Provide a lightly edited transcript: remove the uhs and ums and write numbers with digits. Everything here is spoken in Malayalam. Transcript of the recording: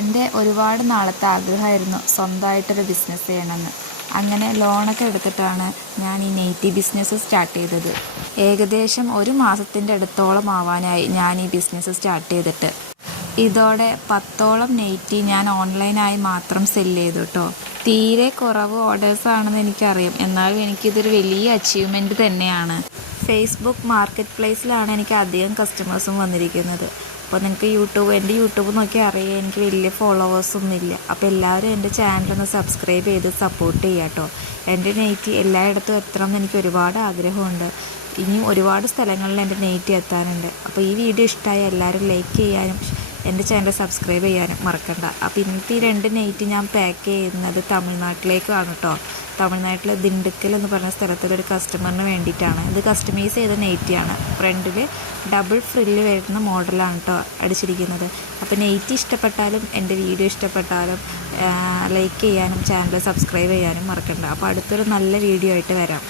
എൻ്റെ ഒരുപാട് നാളത്തെ ആഗ്രഹമായിരുന്നു സ്വന്തമായിട്ടൊരു ബിസിനസ് ചെയ്യണമെന്ന്. അങ്ങനെ ലോണൊക്കെ എടുത്തിട്ടാണ് ഞാൻ ഈ നെയ്റ്റി ബിസിനസ് സ്റ്റാർട്ട് ചെയ്തത്. ഏകദേശം ഒരു മാസത്തിൻ്റെ അടുത്തോളം ആവാനായി ഞാൻ ഈ ബിസിനസ് സ്റ്റാർട്ട് ചെയ്തിട്ട്. ഇതോടെ 10ഓളം നെയ്റ്റി ഞാൻ ഓൺലൈനായി മാത്രം സെല്ല് ചെയ്തു കേട്ടോ. തീരെ കുറവ് ഓർഡേഴ്സാണെന്ന് എനിക്കറിയാം, എന്നാലും എനിക്കിതൊരു വലിയ അച്ചീവ്മെൻറ്റ് തന്നെയാണ്. ഫേസ്ബുക്ക് മാർക്കറ്റ് പ്ലേസിലാണ് എനിക്ക് അധികം കസ്റ്റമേഴ്സും വന്നിരിക്കുന്നത്. അപ്പോൾ നിങ്ങൾക്ക് എൻ്റെ യൂട്യൂബ് നോക്കി അറിയാം, എനിക്ക് വലിയ ഫോളോവേഴ്സൊന്നും ഇല്ല. അപ്പോൾ എല്ലാവരും എൻ്റെ ചാനലൊന്ന് സബ്സ്ക്രൈബ് ചെയ്ത് സപ്പോർട്ട് ചെയ്യുക കേട്ടോ. എൻ്റെ നെയ്റ്റി എല്ലായിടത്തും എത്തണമെന്ന് എനിക്ക് ഒരുപാട് ആഗ്രഹമുണ്ട്. ഇനിയും ഒരുപാട് സ്ഥലങ്ങളിൽ എൻ്റെ നെയ്റ്റി എത്താനുണ്ട്. അപ്പോൾ ഈ വീഡിയോ ഇഷ്ടമായി എല്ലാവരും ലൈക്ക് ചെയ്യാനും എൻ്റെ ചാനൽ സബ്സ്ക്രൈബ് ചെയ്യാനും മറക്കണ്ട. അപ്പോൾ ഇന്നത്തെ ഈ 2 നെയ്റ്റി ഞാൻ പാക്ക് ചെയ്യുന്നത് തമിഴ്നാട്ടിലേക്കാണ് കേട്ടോ. തമിഴ്നാട്ടിൽ ദിണ്ടുക്കൽ എന്ന് പറഞ്ഞ സ്ഥലത്തിലൊരു കസ്റ്റമറിന് വേണ്ടിയിട്ടാണ്. ഇത് കസ്റ്റമൈസ് ചെയ്ത നെയ്റ്റിയാണ്. ഫ്രണ്ടിൽ ഡബിൾ ഫ്രില്ല് വരുന്ന മോഡലാണ് കേട്ടോ അടിച്ചിരിക്കുന്നത്. അപ്പോൾ നെയ്റ്റി ഇഷ്ടപ്പെട്ടാലും എൻ്റെ വീഡിയോ ഇഷ്ടപ്പെട്ടാലും ലൈക്ക് ചെയ്യാനും ചാനൽ സബ്സ്ക്രൈബ് ചെയ്യാനും മറക്കണ്ട. അപ്പോൾ അടുത്തൊരു നല്ല വീഡിയോ ആയിട്ട് വരാം.